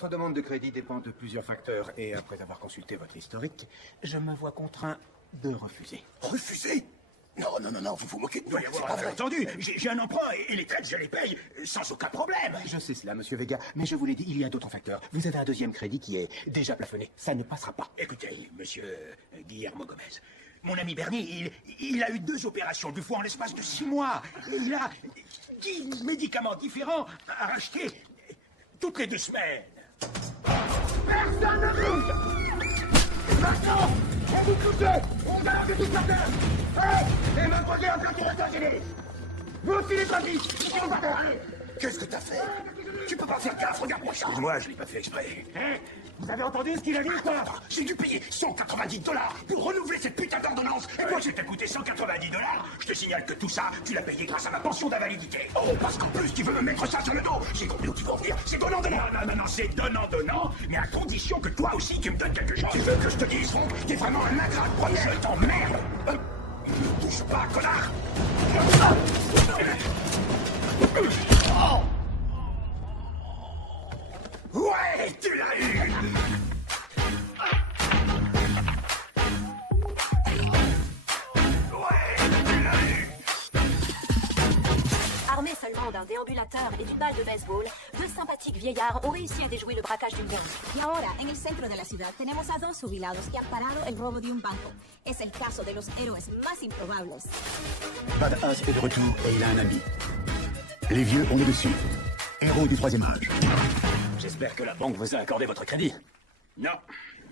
Votre demande de crédit dépend de plusieurs facteurs et après avoir consulté votre historique, je me vois contraint de refuser. Refuser? Non, vous vous moquez de nous. Doit y avoir entendu. J'ai un emprunt et les traites, je les paye sans aucun problème. Je sais cela, monsieur Vega, mais je vous l'ai dit, il y a d'autres facteurs. Vous avez un deuxième crédit qui est déjà plafonné. Ça ne passera pas. Écoutez, monsieur Guillermo Gomez, mon ami Bernier, il a eu 2 opérations du foie en l'espace de 6 mois. Et il a 10 médicaments différents à racheter toutes les 2 semaines. Personne ne bouge! Maintenant, on vous touchez! On garde tout par terre! Et me posez un plateau de vous aussi les bandits! Ici au batteur! Qu'est-ce que t'as fait? Tu peux pas faire gaffe, regarde-moi ça. Moi, je l'ai pas fait exprès. Vous avez entendu ce qu'il a dit, quoi? J'ai dû payer $190 pour renouveler cette putain d'ordonnance. Et moi, j'ai t'a coûté $190. Je te signale que tout ça, tu l'as payé grâce à ma pension d'invalidité. Oh, parce qu'en plus, tu veux me mettre ça sur le dos. J'ai compris où tu veux en venir. C'est donnant-donnant. Non, c'est donnant-donnant. Mais à condition que toi aussi, tu me donnes quelque chose. Tu veux que je te dise, Franck, t'es vraiment un ingrat de première. Je t'emmerde. Ne touche pas, connard. Ouais, tu l'as eu. Armés seulement d'un déambulateur et d'une balle de baseball, 2 sympathiques vieillards ont réussi à déjouer le braquage d'une banque. Y ahora, en el centro de la ciudad, tenemos a 2 jubilados que han parado el robo de un banco. Es el caso de los héroes más improbables. Badass est de retour et il a un ami. Les vieux, on est dessus. Héros du 3e âge. J'espère que la banque vous a accordé votre crédit. Non,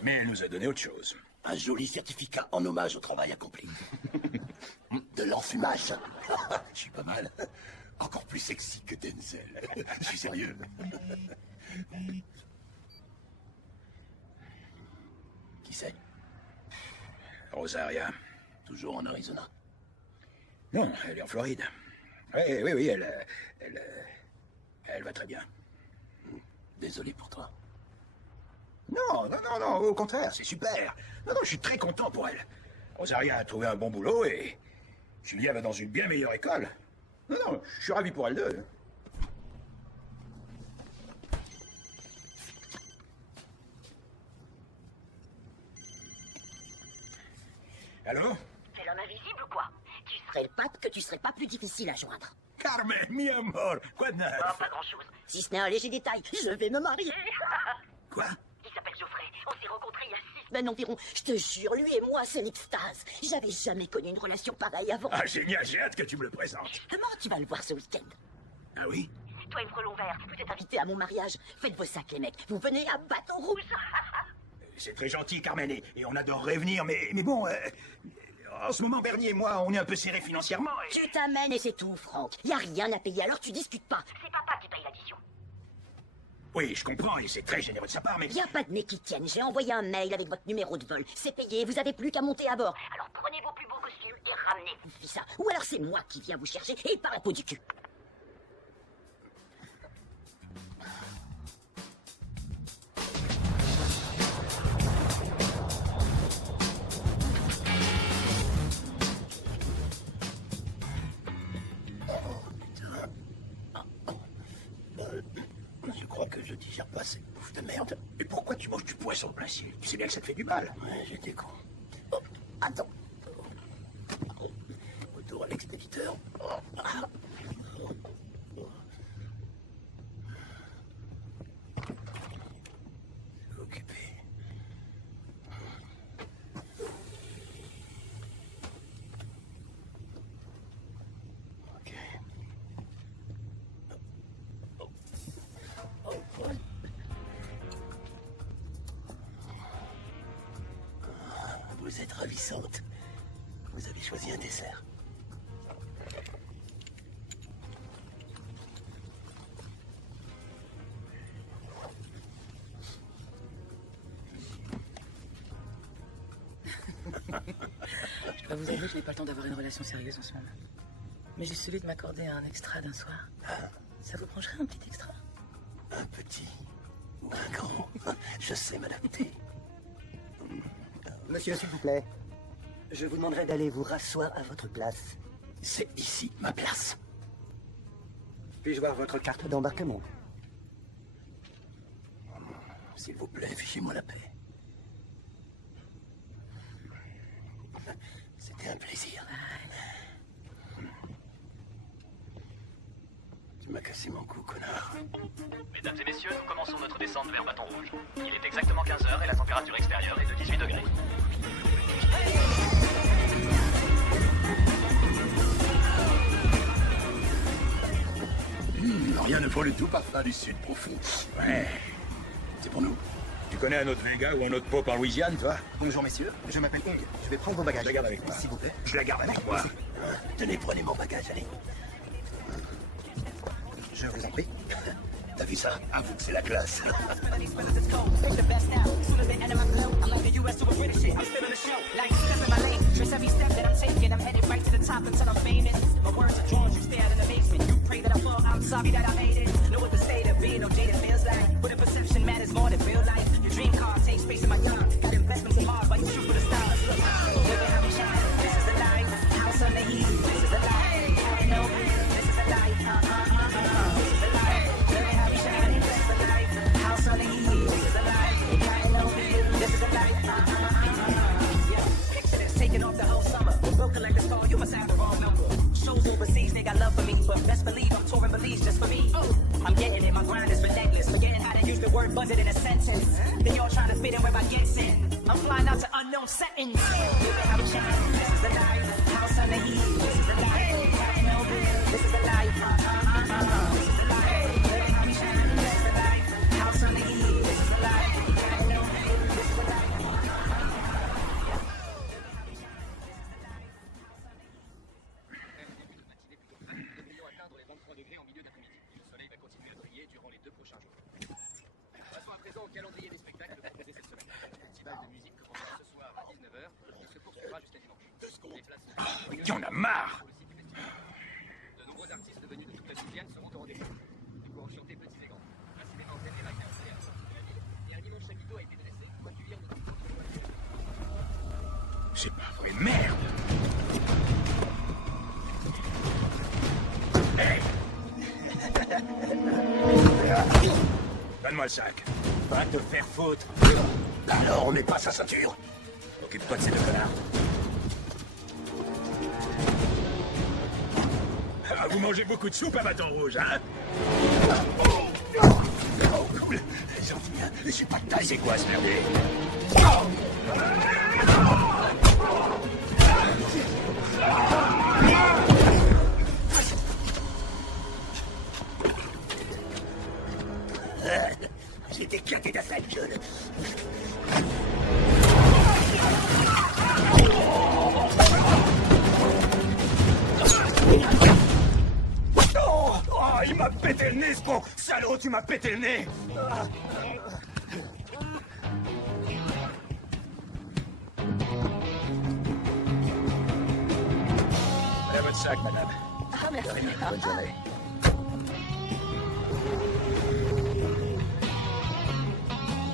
mais elle nous a donné autre chose. Un joli certificat en hommage au travail accompli. De l'enfumage. Je suis pas mal. Encore plus sexy que Denzel. Je suis sérieux. Qui c'est? Rosaria. Toujours en Arizona. Non, elle est en Floride. Oui, elle va très bien. Désolé pour toi. Non, au contraire, c'est super. Non, je suis très content pour elle. Rosaria a trouvé un bon boulot et Julia va dans une bien meilleure école. Non, je suis ravi pour elle deux. Allô? C'est l'homme invisible ou quoi? Tu serais le pape que tu serais pas plus difficile à joindre. Carmen, mi amor, quoi de neuf? Oh, pas grand-chose. Si ce n'est un léger détail, je vais me marier. Quoi? Il s'appelle Geoffrey. On s'est rencontrés il y a 6 semaines environ. Je te jure, lui et moi, c'est l'extase. J'avais jamais connu une relation pareille avant. Ah, génial, j'ai hâte que tu me le présentes. Comment tu vas le voir ce week-end? Ah oui? Toi et Frelon Vert, vous êtes invités à mon mariage. Faites vos sacs, les mecs. Vous venez à Bateau Rouge. C'est très gentil, Carmen, et on adorerait venir, mais bon... en ce moment, Bernier et moi, on est un peu serrés financièrement et... Tu t'amènes et c'est tout, Franck. Y a rien à payer, alors tu discutes pas. C'est papa qui paye l'addition. Oui, je comprends, et c'est très généreux de sa part, mais... Y a pas de nez qui tienne. J'ai envoyé un mail avec votre numéro de vol. C'est payé, vous avez plus qu'à monter à bord. Alors prenez vos plus beaux costumes et ramenez-vous ça. Ou alors c'est moi qui viens vous chercher et par la peau du cul. Je crois que je digère pas cette bouffe de merde. Mais pourquoi tu manges du poisson plein ciel? Tu sais bien que ça te fait du mal. Ouais, j'étais con. Oh, attends. Retour à l'expéditeur. Occupé. Ok. Vous êtes ravissante. Vous avez choisi un dessert. Je dois vous avouer que je n'ai pas le temps d'avoir une relation sérieuse en ce moment. Mais j'ai celui de m'accorder un extra d'un soir. Ça vous brancherait un petit extra? Un petit ou un grand? Je sais m'adapter. Monsieur, s'il vous plaît, je vous demanderai d'aller vous rasseoir à votre place. C'est ici ma place. Puis-je voir votre carte d'embarquement? S'il vous plaît, fichez-moi la paix. C'était un plaisir. Tu m'as cassé mon cou, connard. Mesdames et messieurs, nous commençons notre descente vers Bâton Rouge. Il est exactement 15h et la température extérieure est de 18 degrés. Rien ne vaut le tout parfum du sud profond. Ouais, c'est pour nous. Tu connais un autre Vega ou un autre Pope en Louisiane, toi? Bonjour messieurs, je m'appelle Hong. Je vais prendre vos bagages. Je la garde avec moi. S'il vous plaît. Je la garde avec moi. Tenez, prenez mon bagage, allez. Je vous en prie. T'as vu ça? Avoue que c'est la classe. Overseas, they got love for me, but best believe I'm touring Belize just for me. I'm getting it, my grind is relentless. Forgetting how to use the word buzzard in a sentence. Then you're trying to fit in where my gets in. I'm flying out to unknown settings. Have a chance. This is the life. House on the heat. This is the life. This is the life. This is the life. Have a chance. This is the life. House on the heat. This is the life. This is the life. Au calendrier des spectacles proposés cette semaine. Le festival de musique commence ce soir à 19h et se poursuivra jusqu'à dimanche. Il y en a marre! De nombreux artistes venus de toute la Louisiane seront au rendez-vous. Ils pourront chanter petits et grands. Ainsi les antennes et live et un immense chapiteau a été dressé pour accueillir notre C'est pas vrai, merde! Hey! Donne-moi le sac. Va te faire foutre. Alors, on met pas sa ceinture. Occupe-toi de ces deux connards. Ah, vous mangez beaucoup de soupe à Bâton Rouge, hein? Oh, cool. Gentil, hein. J'ai pas de taille. C'est quoi ce merdier? J'ai éclaté ta salle, jeune. Oh, il m'a pété le nez, ce con! Salaud, tu m'as pété le nez! Voilà votre sac, madame. Ah, merci. Bonne journée.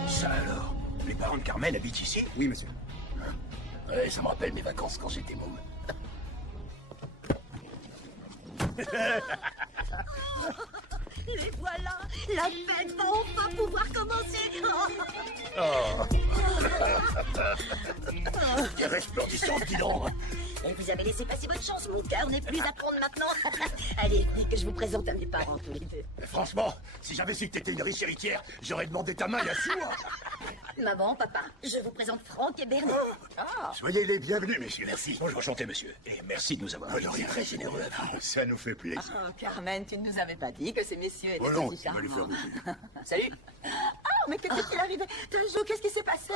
Ça alors? Les parents de Carmen habitent ici? Oui, monsieur. Ouais, ça me rappelle mes vacances quand j'étais môme. Les voilà. La fête va enfin pouvoir commencer. T'es resplendissante, dis donc. Et vous avez laissé passer votre chance. Mon cœur n'est plus à prendre maintenant. Allez, que je vous présente à mes parents tous les deux. Franchement, si j'avais su que t'étais une riche héritière, j'aurais demandé ta main il y a 6 mois. Maman, papa, je vous présente Franck et Bernie. Soyez les bienvenus, messieurs. Merci. Bonjour, enchanté, monsieur. Et merci de nous avoir Alors, c'est très généreux. Ça nous fait plaisir. Oh, Carmen, tu ne nous avais pas dit que ces messieurs étaient Oh non, aussi tu vas les faire charmants. goûter. Salut. Ah, mais qu'est-ce qui est arrivé? Joe, qu'est-ce qui s'est passé?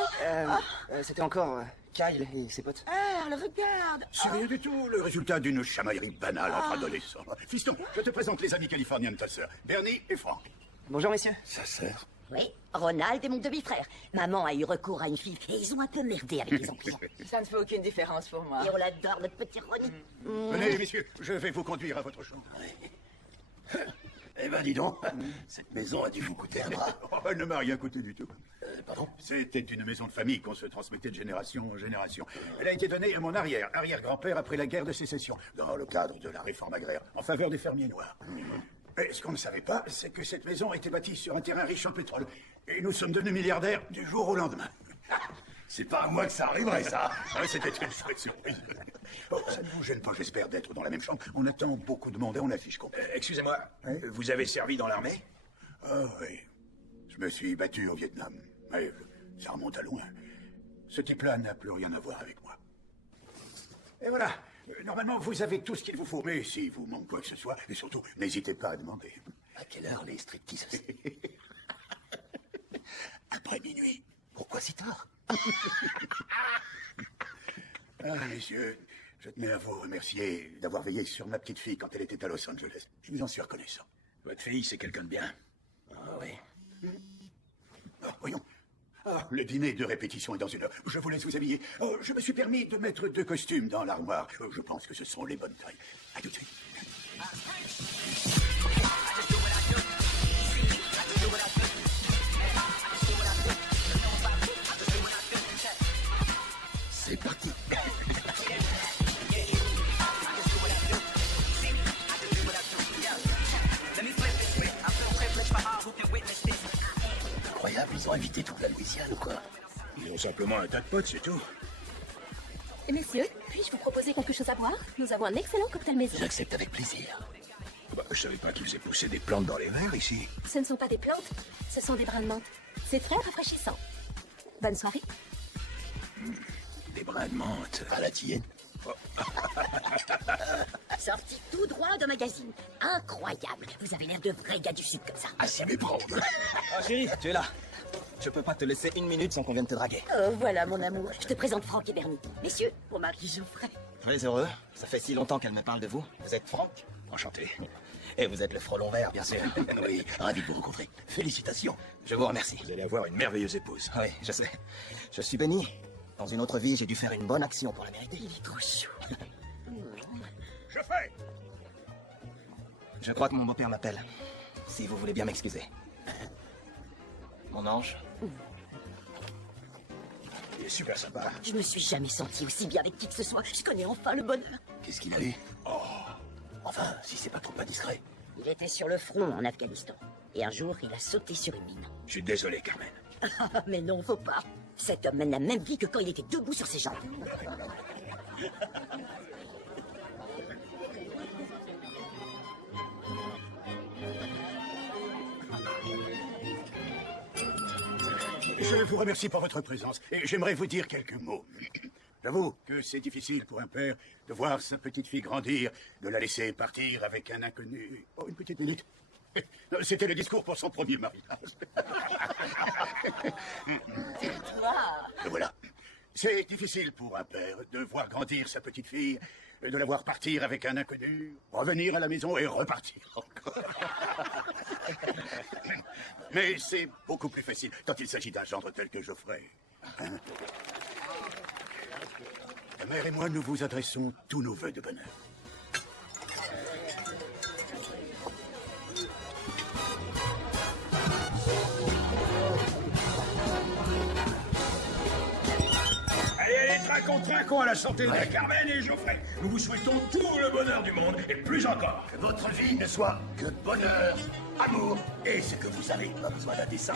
C'était encore Kyle et ses potes. Erle, regarde. C'est rien du tout, le résultat d'une chamaillerie banale entre adolescents. Fiston, je te présente les amis californiens de ta sœur, Bernie et Frank. Bonjour, messieurs. Sa sœur? Oui, Ronald est mon demi-frère. Maman a eu recours à une fille et ils ont un peu merdé avec les enfants. Ça ne fait aucune différence pour moi. Et on l'adore, notre petit Ronnie. Venez, messieurs, je vais vous conduire à votre chambre. Eh ben, dis donc, cette maison a dû vous coûter un bras. Oh, elle ne m'a rien coûté du tout. Pardon? C'était une maison de famille qu'on se transmettait de génération en génération. Elle a été donnée à mon arrière-grand-père après la guerre de sécession, dans le cadre de la réforme agraire, en faveur des fermiers noirs. Et ce qu'on ne savait pas, c'est que cette maison a été bâtie sur un terrain riche en pétrole. Et nous sommes devenus milliardaires du jour au lendemain. C'est pas à moi que ça arriverait, ça. Ouais, c'était une chouette surprise. Oh, ça ne vous gêne pas, j'espère, d'être dans la même chambre. On attend beaucoup de monde et on affiche complet. Excusez-moi, vous avez servi dans l'armée? Ah oui. Je me suis battu au Vietnam. Mais ça remonte à loin. Ce type-là n'a plus rien à voir avec moi. Et voilà. Normalement, vous avez tout ce qu'il vous faut. Mais si vous manque quoi que ce soit, et surtout, n'hésitez pas à demander. À quelle heure les striptease? Après minuit. Pourquoi si tard? Ah, messieurs, je tenais à vous remercier d'avoir veillé sur ma petite fille quand elle était à Los Angeles. Je vous en suis reconnaissant. Votre fille, c'est quelqu'un de bien. Ah oui. Oh, voyons. Ah, le dîner de répétition est dans une heure. Je vous laisse vous habiller. Oh, je me suis permis de mettre 2 costumes dans l'armoire. Je pense que ce sont les bonnes tailles. À tout de suite. C'est parti. Incroyable, ils ont invité toute la Louisiane ou quoi? Ils ont simplement un tas de potes, c'est tout. Messieurs, puis-je vous proposer quelque chose à boire? Nous avons un excellent cocktail maison. J'accepte avec plaisir. Bah, je savais pas qu'ils faisaient pousser des plantes dans les verres ici. Ce ne sont pas des plantes, ce sont des brins de menthe. C'est très rafraîchissant. Bonne soirée. Des brins de menthe à la tienne. Sorti tout droit de magazine. Incroyable. Vous avez l'air de vrais gars du Sud comme ça. À s'y méprendre. Ah chérie, tu es là. Je peux pas te laisser 1 minute sans qu'on vienne te draguer. Oh, voilà mon amour. Je te présente Franck et Bernie. Messieurs, pour Marie Geoffrey. Très heureux. Ça fait si longtemps qu'elle me parle de vous. Vous êtes Franck? Enchanté. Et vous êtes le frelon vert, bien sûr. Oui, ravi de vous rencontrer. Félicitations. Je vous remercie. Vous allez avoir une merveilleuse épouse. Oui, je sais. Je suis béni. Dans une autre vie, j'ai dû faire une bonne action pour la mériter. Il est trop chaud. Je fais. Je crois que mon beau-père m'appelle. Si vous voulez bien m'excuser. Mon ange. Il est super sympa. Je me suis jamais senti aussi bien avec qui que ce soit. Je connais enfin le bonheur. Qu'est-ce qu'il a eu? Oh. Enfin, si c'est pas trop indiscret. Il était sur le front en Afghanistan. Et un jour, il a sauté sur une mine. Je suis désolé, Carmen. Mais non, faut pas. Cet homme mène la même vie que quand il était debout sur ses jambes. Je vous remercie pour votre présence et j'aimerais vous dire quelques mots. J'avoue que c'est difficile pour un père de voir sa petite fille grandir, de la laisser partir avec un inconnu. Oh, une petite minute. C'était le discours pour son premier mariage. Voilà. C'est difficile pour un père de voir grandir sa petite fille, de la voir partir avec un inconnu, revenir à la maison et repartir encore. Mais c'est beaucoup plus facile quand il s'agit d'un gendre tel que Geoffrey. Hein? La mère et moi, nous vous adressons tous nos vœux de bonheur. Allez, trinquons à la santé de Carmen et Geoffrey. Nous vous souhaitons tout le bonheur du monde et plus encore. Que votre vie ne soit que bonheur, amour et ce que vous avez. Pas besoin d'un dessin.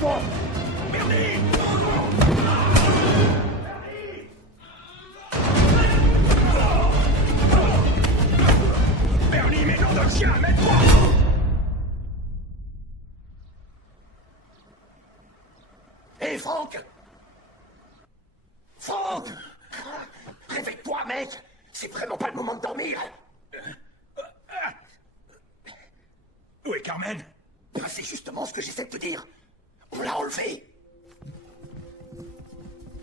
toi! Bernie! Bernie, mais nom de chien, mets-toi! Hé, Franck! Franck! Réveille-toi, mec! C'est vraiment pas le moment de dormir! Où est Carmen? Ben, c'est justement ce que j'essaie de te dire. On l'a enlevé.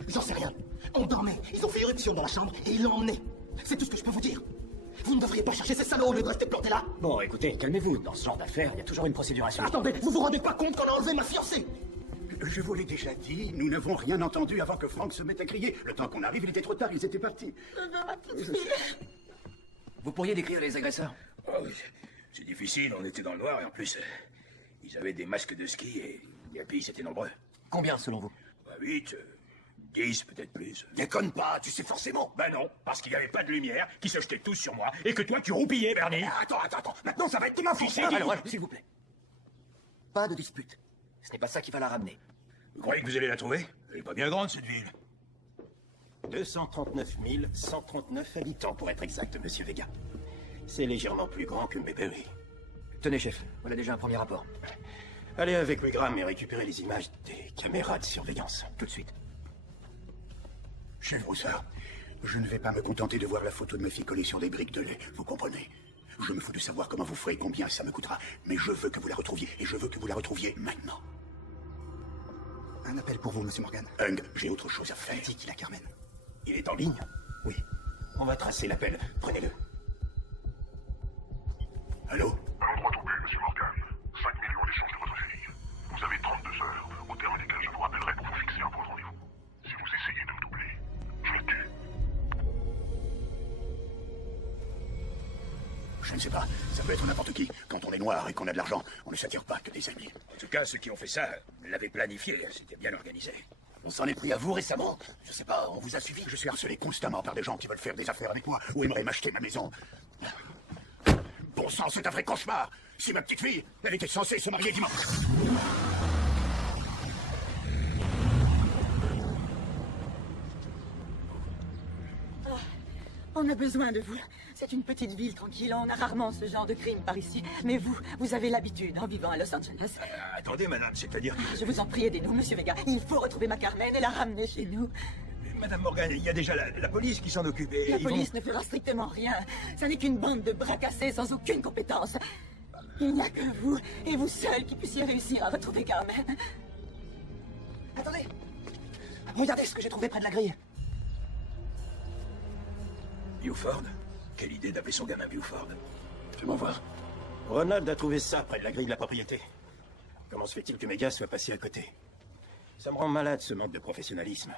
J'en sais rien. On dormait. Ils ont fait éruption dans la chambre et ils l'ont emmené. C'est tout ce que je peux vous dire. Vous ne devriez pas chercher ces salauds au lieu de rester plantés là. Bon, écoutez, calmez-vous. Dans ce genre d'affaires, il y a toujours une procédure à suivre. Attendez, vous vous rendez pas compte qu'on a enlevé ma fiancée? Je vous l'ai déjà dit, nous n'avons rien entendu avant que Frank se mette à crier. Le temps qu'on arrive, il était trop tard, ils étaient partis. Vous pourriez décrire les agresseurs? Oh, oui, c'est difficile, on était dans le noir et en plus, ils avaient des masques de ski et puis ils étaient nombreux. Combien selon vous? 8, 10, peut-être plus. Déconne pas, tu sais forcément. Ben non, parce qu'il n'y avait pas de lumière, qui se jetaient tous sur moi et que toi tu roupillais, Bernie. Attends. Maintenant, ça va être de ma faute. Alors, s'il vous plaît. Pas de dispute. Ce n'est pas ça qui va la ramener. Vous croyez que vous allez la trouver? Elle est pas bien grande, cette ville. 239 139 habitants, pour être exact, monsieur Vega. C'est légèrement plus grand que Mayberry. Tenez, chef, voilà déjà un premier rapport. Allez avec Wigram et récupérez les images des caméras de surveillance, tout de suite. Chef Broussard, je ne vais pas me contenter de voir la photo de ma fille collée sur des briques de lait, vous comprenez? Je me fous de savoir comment vous ferez et combien ça me coûtera, mais je veux que vous la retrouviez, et je veux que vous la retrouviez maintenant. Un appel pour vous, monsieur Morgan. Hung, j'ai autre chose à faire. Dis qu'il a Carmen. Il est en ligne? Oui. On va tracer l'appel. Prenez-le. Allô? À l'endroit tombé, monsieur Morgan. 5 millions à l'échange de votre fille. Vous avez 32 heures, au terme desquelles je vous rappellerai pour vous fixer un point de rendez-vous. Si vous essayez de me doubler, je la tue. Je ne sais pas, ça peut être n'importe qui. Quand on est noir et qu'on a de l'argent, on ne s'attire pas que des amis. En tout cas, ceux qui ont fait ça l'avaient planifié, c'était bien organisé. On s'en est pris à vous récemment? Je sais pas, on vous a suivi? Je suis harcelé constamment par des gens qui veulent faire des affaires avec moi ou aimeraient m'acheter ma maison. Bon sang, c'est un vrai cauchemar. Si ma petite fille, elle était censée se marier dimanche. On a besoin de vous. C'est une petite ville tranquille, on a rarement ce genre de crime par ici. Mais vous avez l'habitude en vivant à Los Angeles. Attendez, madame, c'est-à-dire que... Je vous en prie, aidez-nous, monsieur Vega. Il faut retrouver ma Carmen et la ramener chez nous. Madame Morgan, il y a déjà la police qui s'en occupe et La police ne fera strictement rien. Ça n'est qu'une bande de bras cassés sans aucune compétence. Il n'y a que vous, et vous seul, qui puissiez réussir à retrouver Carmen. Attendez! Regardez ce que j'ai trouvé près de la grille. Buford? Quelle idée d'appeler son gamin Buford? Fais-moi voir. Ronald a trouvé ça près de la grille de la propriété. Comment se fait-il que mes gars soient passés à côté? Ça me rend malade, ce manque de professionnalisme.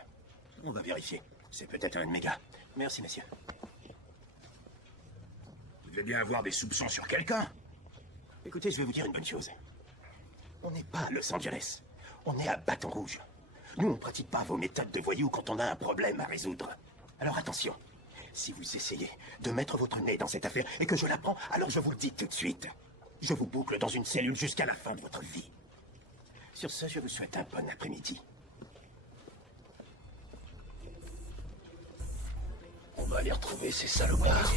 On va vérifier. C'est peut-être un de mes gars. Merci, messieurs. Vous devez bien avoir des soupçons sur quelqu'un. Écoutez, je vais vous dire une bonne chose. On n'est pas à Los Angeles. On est à Baton Rouge. Nous, on ne pratique pas vos méthodes de voyous quand on a un problème à résoudre. Alors attention. Si vous essayez de mettre votre nez dans cette affaire et que je l'apprends, alors je vous le dis tout de suite. Je vous boucle dans une cellule jusqu'à la fin de votre vie. Sur ce, je vous souhaite un bon après-midi. On va aller retrouver ces salopards.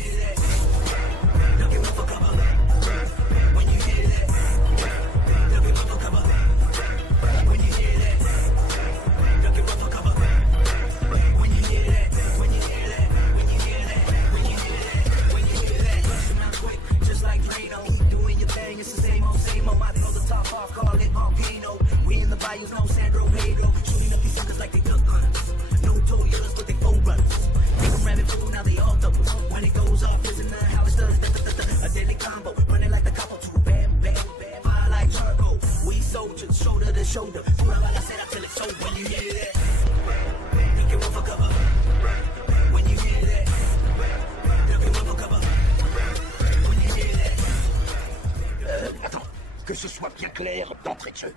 Attends, que ce soit bien clair d'entrée de jeu.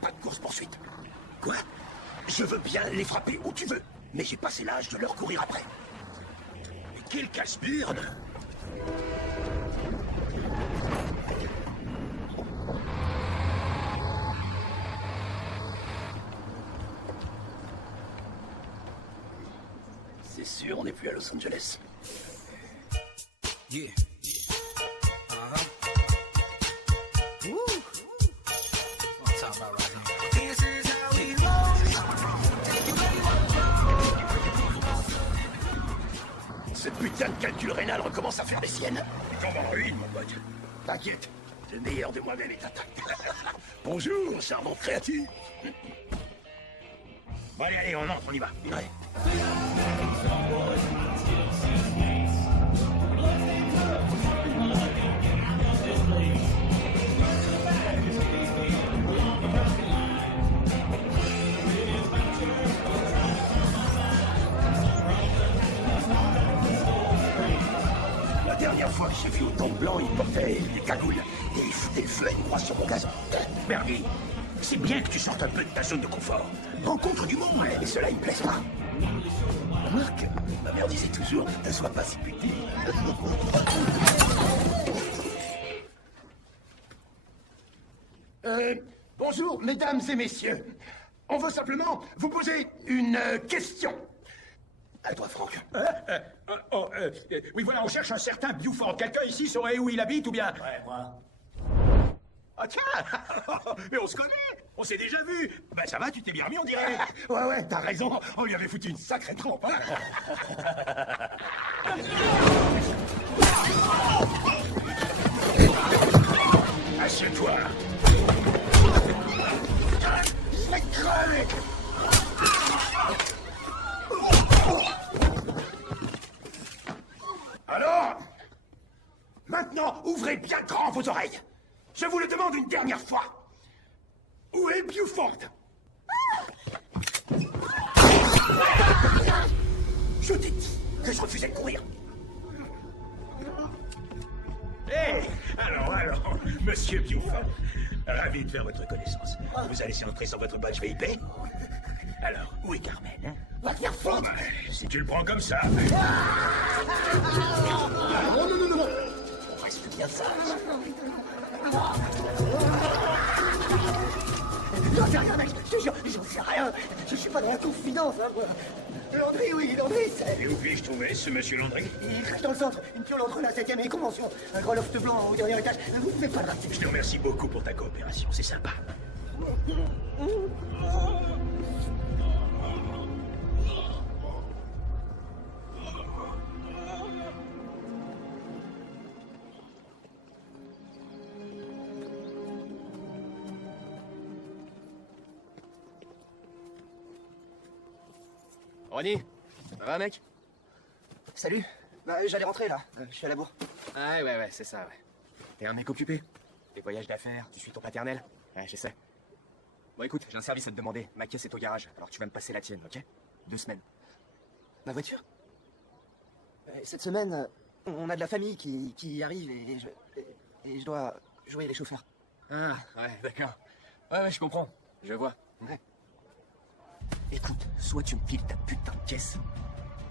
Pas de course-poursuite. Quoi? Je veux bien les frapper où tu veux, mais j'ai passé l'âge de leur courir après. Mais quel casse-burne! C'est sûr, on n'est plus à Los Angeles. Yeah. Ce putain de calcul rénal recommence à faire les siennes. Tu tombe en ruine, mon pote. T'inquiète, le meilleur de moi-même est attaqué. Bonjour, charmant créature. Bon, allez, on entre, on y va. Ouais. La dernière fois que j'ai vu autant de blancs, ils portaient des cagoules et ils foutaient le feu à une croix sur mon gazon. Bernie, c'est bien que tu sortes un peu de ta zone de confort. Rencontre du monde. Et cela, ils me plaisent pas. Remarque, ma mère disait toujours, ne sois pas si petit. Bonjour, mesdames et messieurs. On veut simplement vous poser une question. À toi, Franck. Oui, voilà, on cherche un certain Buford. Quelqu'un ici saurait où il habite ou bien... Ouais, moi. Ah tiens. Mais on se connaît. On s'est déjà vu. Ben ça va, tu t'es bien remis, on dirait. Ouais, t'as raison. On lui avait foutu une sacrée trompe, hein. Assieds-toi. Je vais crever. Alors, maintenant, ouvrez bien grand vos oreilles. Je vous le demande une dernière fois. Où est Buford? Je t'ai dit que je refusais de courir. Hé, alors, monsieur Buford. Ravi de faire votre connaissance. Vous allez laisser entrer sur votre badge VIP? Alors, où est Carmen, hein? Va te faire foutre. Si tu le prends comme ça... Non. On reste bien sage. J'en sais rien, mec, je te jure, j'en sais rien. Je suis pas dans la confidence, hein, moi. Landry, oui, Landry, c'est... Et où puis-je trouver ce monsieur Landry? Il reste dans le centre, une piole entre la 7e et Convention. Un gros loft blanc au dernier étage. Vous pouvez pas le rater. Je te remercie beaucoup pour ta coopération, c'est sympa. Ronnie, ça va, mec? Salut. Bah, j'allais rentrer, là. Je suis à la bourre. Ah ouais, c'est ça, ouais. T'es un mec occupé. Des voyages d'affaires, tu suis ton paternel. Ouais, je sais. Bon, écoute, j'ai un service à te demander. Ma caisse est au garage, alors tu vas me passer la tienne, ok? 2 semaines. Ma voiture? Cette semaine, on a de la famille qui arrive et je dois jouer les chauffeurs. Ah, ouais, d'accord. Ouais, je comprends. Je vois. Ouais. Écoute, soit tu me piles ta putain de caisse,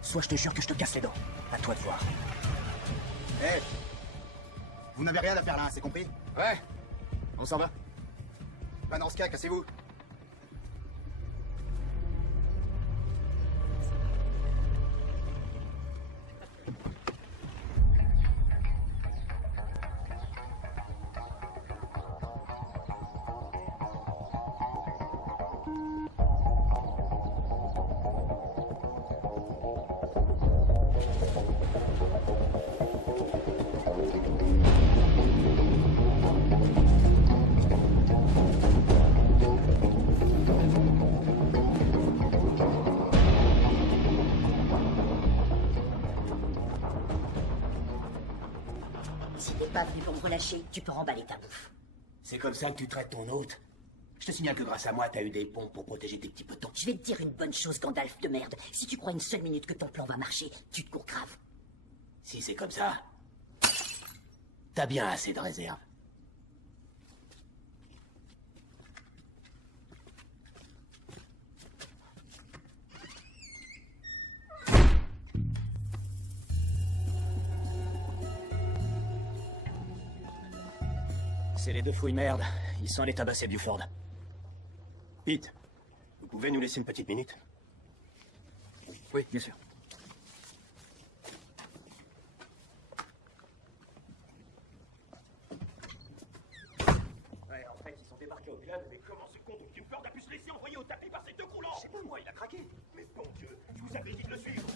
soit je te jure que je te casse les dents. À toi de voir. Hé, vous n'avez rien à faire là, c'est compris? Ouais. On s'en va. Bah dans ce cas, cassez-vous. Si t'es pas venu pour me relâcher, tu peux remballer ta bouffe. C'est comme ça que tu traites ton hôte? Je te signale que grâce à moi, t'as eu des pompes pour protéger tes petits potons. Je vais te dire une bonne chose, Gandalf de merde. Si tu crois une seule minute que ton plan va marcher, tu te cours grave. Si c'est comme ça, t'as bien assez de réserve. C'est les 2 fouilles merde. Ils sont allés tabasser Buford. Pete, vous pouvez nous laisser une petite minute? Oui, bien sûr. Vegan, mais comment ce con dont Kimford a pu se laisser envoyer au tapis par ces deux coulants? C'est pas moi, il a craqué. Mais bon Dieu, je vous avais dit de le suivre.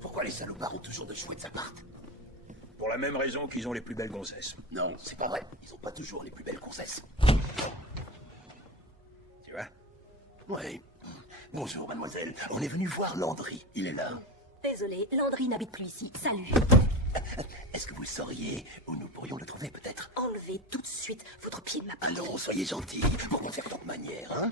Pourquoi les salopards ont toujours de chouettes appart? Pour la même raison qu'ils ont les plus belles gonzesses. Non, c'est pas vrai. Ils ont pas toujours les plus belles gonzesses. Tu vois? Oui. Bonjour, mademoiselle. On est venu voir Landry. Il est là. Désolé, Landry n'habite plus ici. Salut. Est-ce que vous sauriez où nous pourrions le trouver, peut-être? Enlevez tout de suite votre pied de ma part. Ah non, soyez gentil. Pour mon faire tant de manière, hein?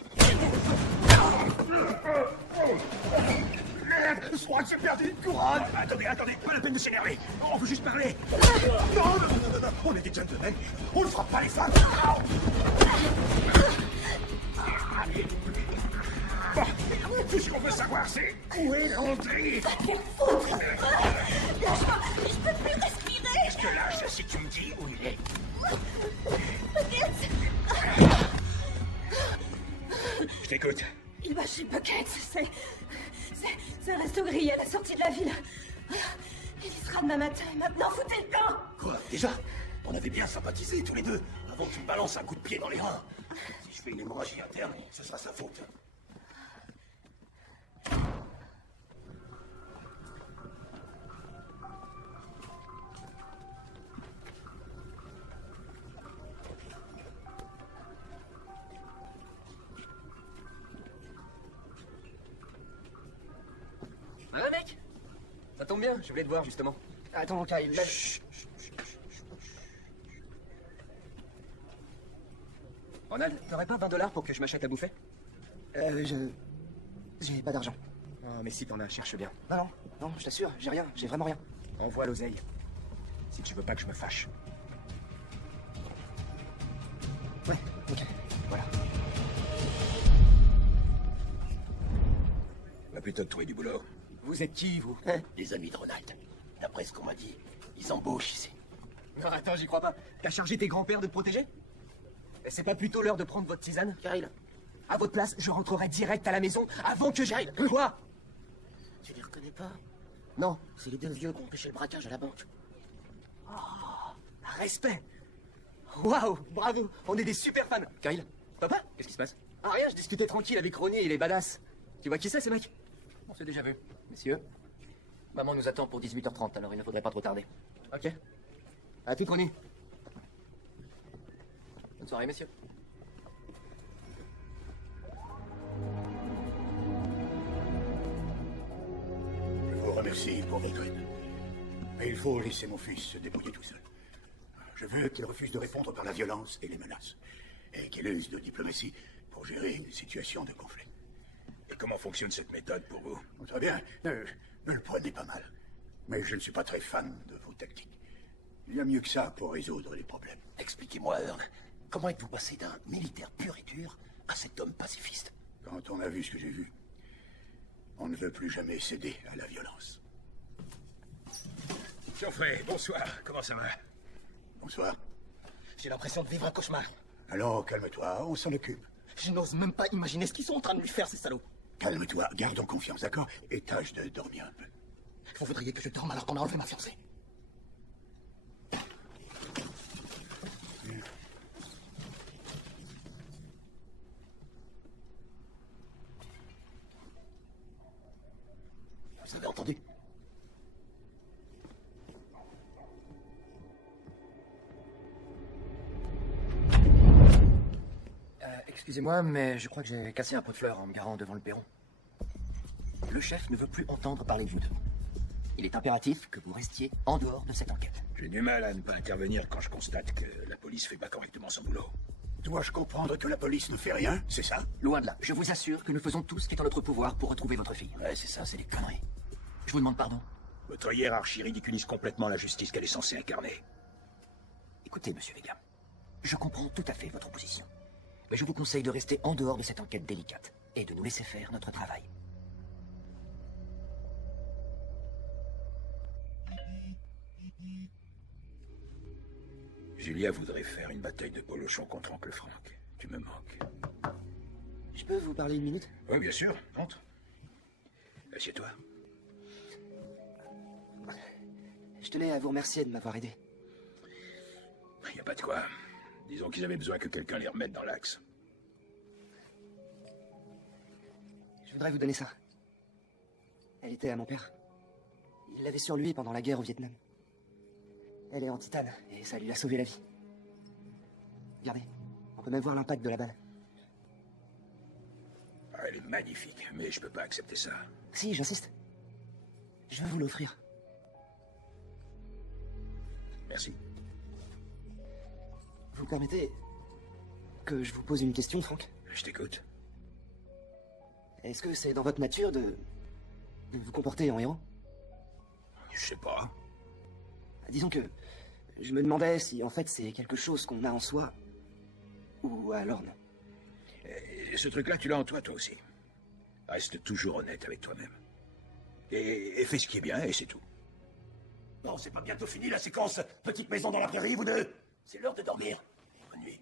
Merde, je crois que j'ai perdu une couronne. Attendez, pas la peine de s'énerver. On veut juste parler. Non, on est des gentlemen. On ne frappe pas les femmes. Bon, tout ce qu'on veut savoir, c'est où est Landry? Je peux plus respirer. Je te lâche si tu me dis où il est. Je t'écoute. Il va chez Bucket. C'est un resto grillé à la sortie de la ville. Il y sera demain matin. Maintenant, foutez le camp. Quoi? Déjà? On avait bien sympathisé tous les deux, avant que tu me balances un coup de pied dans les reins. Si je fais une hémorragie interne, ce sera sa faute. Ah mec, ça tombe bien, je voulais te voir justement. Attends, Kyle, là... Ronald, t'aurais pas 20$ pour que je m'achète à bouffer? J'ai pas d'argent. Oh, mais si t'en as, cherche bien. Non, je t'assure, j'ai rien, j'ai vraiment rien. Envoie l'oseille. Si tu veux pas que je me fâche. Ouais, ok, voilà. Va plutôt te trouver du boulot. Vous êtes qui, vous? Les amis de Ronald. D'après ce qu'on m'a dit, ils embauchent ici. Non, attends, j'y crois pas. T'as chargé tes grands-pères de te protéger? Et c'est pas plutôt l'heure de prendre votre tisane? Kyle. À votre place, je rentrerai direct à la maison avant que j'aille. Quoi? Tu les reconnais pas? Non, c'est les deux vieux qui ont empêché le braquage à la banque. Oh, respect. Waouh, bravo, on est des super fans. Kyle, papa, qu'est-ce qui se passe? Ah rien, je discutais tranquille avec Ronnie, il est badass. Tu vois qui c'est, ces mecs? On s'est déjà vu. Messieurs, maman nous attend pour 18h30, alors il ne faudrait pas trop tarder. Ok. À toute, Ronnie. Bonne soirée, messieurs. Je vous remercie pour votre aide. Mais il faut laisser mon fils se débrouiller tout seul. Je veux qu'il refuse de répondre par la violence et les menaces. Et qu'il use de diplomatie pour gérer une situation de conflit. Et comment fonctionne cette méthode pour vous? Très bien. Ne le prenez pas mal. Mais je ne suis pas très fan de vos tactiques. Il y a mieux que ça pour résoudre les problèmes. Expliquez-moi, Earl, comment êtes-vous passé d'un militaire pur et dur à cet homme pacifiste? Quand on a vu ce que j'ai vu, on ne veut plus jamais céder à la violence. Geoffrey, bonsoir. Comment ça va? Bonsoir. J'ai l'impression de vivre un cauchemar. Alors, calme-toi, on s'en occupe. Je n'ose même pas imaginer ce qu'ils sont en train de lui faire, ces salauds. Calme-toi, garde en confiance, d'accord? Et tâche de dormir un peu. Vous voudriez que je dorme alors qu'on a enlevé ma fiancée? Vous avez entendu? Excusez-moi, mais je crois que j'ai cassé un pot de fleurs en me garant devant le perron. Le chef ne veut plus entendre parler de vous deux. Il est impératif que vous restiez en dehors de cette enquête. J'ai du mal à ne pas intervenir quand je constate que la police fait pas correctement son boulot. Dois-je comprendre que la police ne fait rien, c'est ça? Loin de là. Je vous assure que nous faisons tout ce qui est en notre pouvoir pour retrouver votre fille. Ouais, c'est ça, c'est des conneries. Je vous demande pardon. Votre hiérarchie ridiculise complètement la justice qu'elle est censée incarner. Écoutez, monsieur Vega, je comprends tout à fait votre position. Mais je vous conseille de rester en dehors de cette enquête délicate et de nous laisser faire notre travail. Julia voudrait faire une bataille de polochon contre Oncle Frank. Tu me manques. Je peux vous parler une minute? Oui, bien sûr. Entre. Assieds-toi. Je tenais à vous remercier de m'avoir aidé. Il n'y a pas de quoi. Disons qu'ils avaient besoin que quelqu'un les remette dans l'axe. Je voudrais vous donner ça. Elle était à mon père. Il l'avait sur lui pendant la guerre au Vietnam. Elle est en titane, et ça lui a sauvé la vie. Regardez, on peut même voir l'impact de la balle. Ah, elle est magnifique, mais je peux pas accepter ça. Si, j'insiste. Je veux vous l'offrir. Merci. Vous permettez que je vous pose une question, Frank? Je t'écoute. Est-ce que c'est dans votre nature de vous comporter en héros? Je sais pas. Disons que je me demandais si en fait c'est quelque chose qu'on a en soi, ou alors non. Et ce truc-là, tu l'as en toi, toi aussi. Reste toujours honnête avec toi-même. Et fais ce qui est bien, et c'est tout. Bon, c'est pas bientôt fini la séquence petite maison dans la prairie, vous deux? C'est l'heure de dormir. Bonne nuit.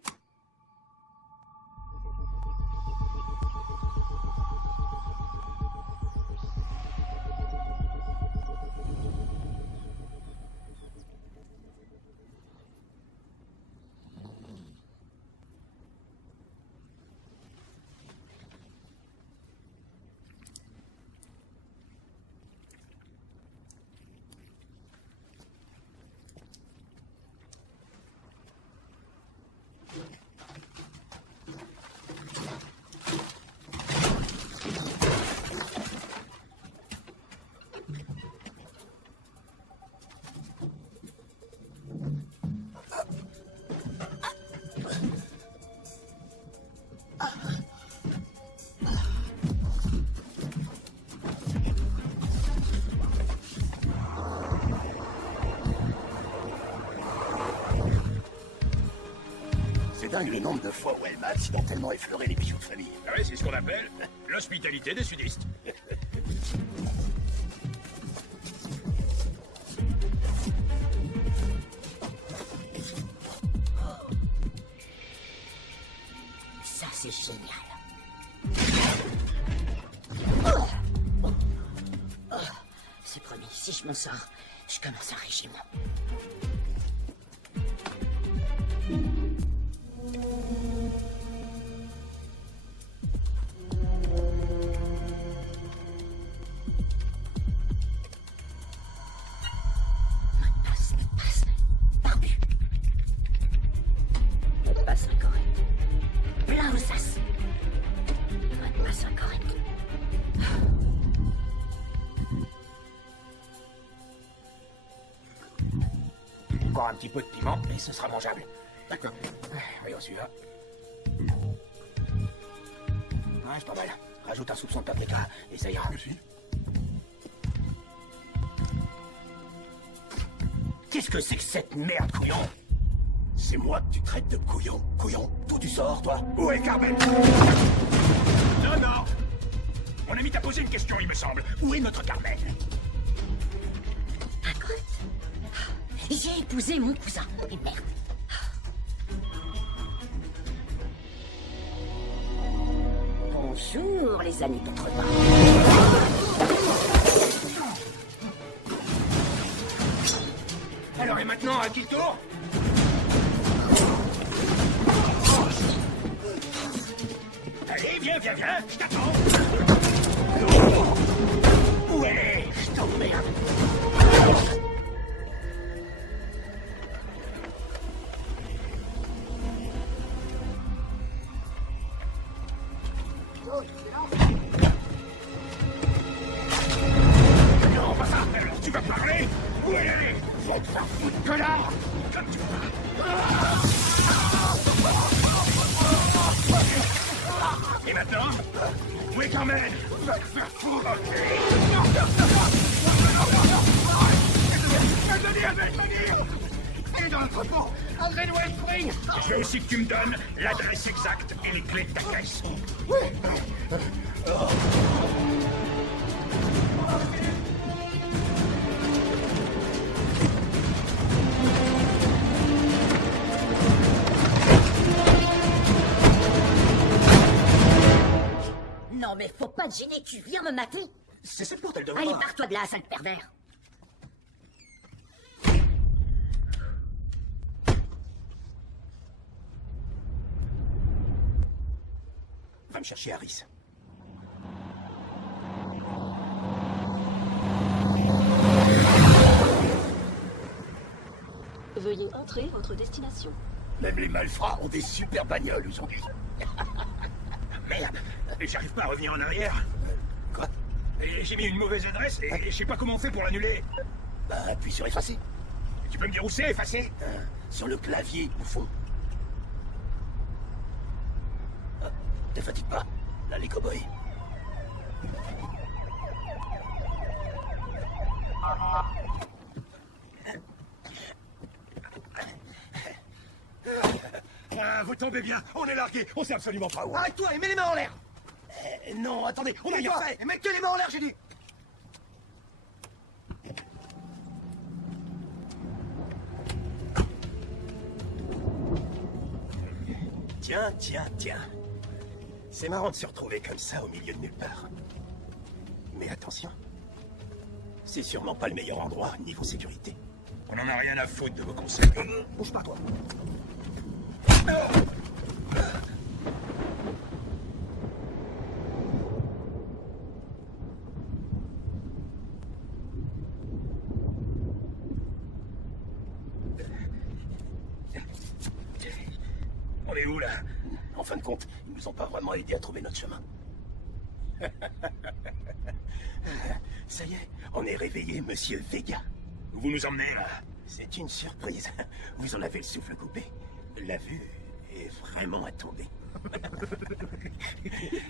C'est dingue le nombre de fois où elle m'a accidentellement effleuré les bijoux de famille. Ah oui, c'est ce qu'on appelle l'hospitalité des sudistes. Ça, c'est génial. C'est promis, si je m'en sors, je commence un régime. Encore un petit peu de piment et ce sera mangeable. D'accord. Voyons celui-là. Ouais, c'est pas mal. Rajoute un soupçon de paprika et ça ira. Merci. Qu'est-ce que c'est que cette merde, couillon? C'est moi que tu traites de couillon. Couillon, d'où tu sors, toi? Où est Carmen? Non, non. Mon ami t'a posé une question, il me semble. Où est notre Carmen? J'ai épousé mon cousin. Et merde. Bonjour, les années 80. Alors, et maintenant, à qui le tour? Allez, viens, viens, viens, je t'attends. Où elle est? Je t'emmerde. Non, pas ça. Alors, tu vas parler? Où elle est? Va te faire foutre, connard. Comme tu veux. Et maintenant? Où est Carmen? Va te faire foutre, ok. Elle est dans l'entrepôt. André de West Spring. Je veux aussi que tu me donnes l'adresse exacte et les clés de ta caisse. Oui. pas te gêner, tu viens me mater? C'est cette porte, elle devrait Allez, pas... barre-toi de là, sale pervers. Va me chercher Harris. Veuillez entrer votre destination. Même les malfrats ont des super bagnoles aujourd'hui. Merde, j'arrive pas à revenir en arrière. Quoi? Et j'ai mis une mauvaise adresse et je sais pas comment on fait pour l'annuler. Bah, appuie sur effacer. Tu peux me dire où c'est, effacer? Sur le clavier, au fond. Ah, te fatigue pas. Là, les cow-boys. Ah, vous tombez bien, on est largué, on sait absolument pas où. Arrête-toi et mets les mains en l'air. Non, attendez, on a rien Toi, fait. et mets-toi les mains en l'air, j'ai dit. Tiens. C'est marrant de se retrouver comme ça au milieu de nulle part. Mais attention, c'est sûrement pas le meilleur endroit niveau sécurité. On en a rien à foutre de vos conseils. Bouge pas, toi. On est où, là? En fin de compte, ils nous ont pas vraiment aidé à trouver notre chemin. Ça y est, on est réveillé, monsieur Vega. Où vous nous emmenez, là? C'est une surprise. Vous en avez le souffle coupé. La vue est vraiment à tomber.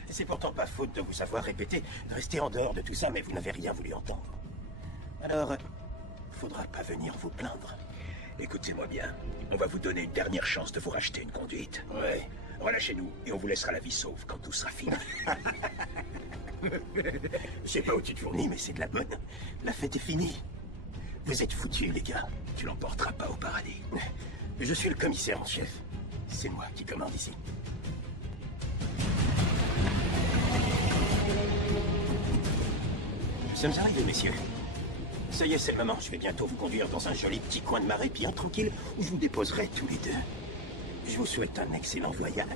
C'est pourtant pas faute de vous avoir répété de rester en dehors de tout ça, mais vous n'avez rien voulu entendre. Alors, faudra pas venir vous plaindre. Écoutez-moi bien, on va vous donner une dernière chance de vous racheter une conduite. Ouais. Relâchez-nous et on vous laissera la vie sauve quand tout sera fini. Je sais pas où tu te fournis, mais c'est de la bonne. La fête est finie. Vous êtes foutus, les gars. Tu l'emporteras pas au paradis. Je suis le commissaire en chef. C'est moi qui commande ici. Nous sommes arrivés, messieurs. Ça y est, c'est le moment. Je vais bientôt vous conduire dans un joli petit coin de marais bien tranquille où je vous déposerai tous les deux. Je vous souhaite un excellent voyage.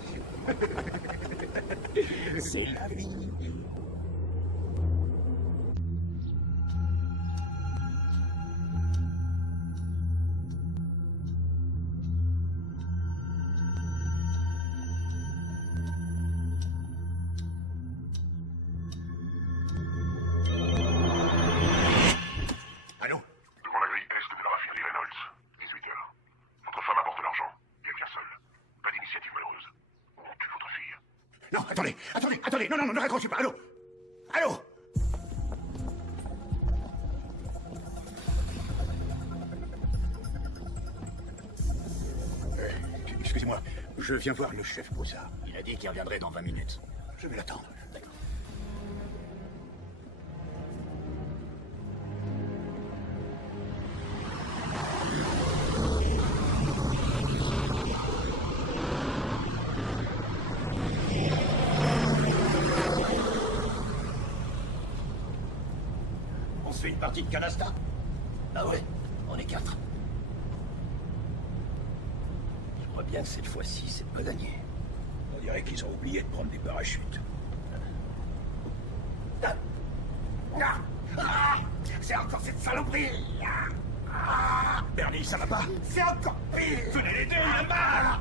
C'est la vie. Allô? Devant la grille est de la raffinerie Reynolds. 18h. Votre femme apporte l'argent. Et elle vient seule. Pas d'initiative malheureuse. On tue votre fille. Non, attendez. Non, ne raccrochez pas. Allô? Excusez-moi, je viens voir le chef Broussard. Il a dit qu'il reviendrait dans 20 minutes. Je vais l'attendre. D'accord. On se fait une partie de canasta? Ah ouais, on est 4. Je crois bien que cette fois-ci, c'est pas gagné. On dirait qu'ils ont oublié de prendre des parachutes. C'est encore cette saloperie. Bernie, ça va pas? C'est encore pire. Venez l'aider, il a mal!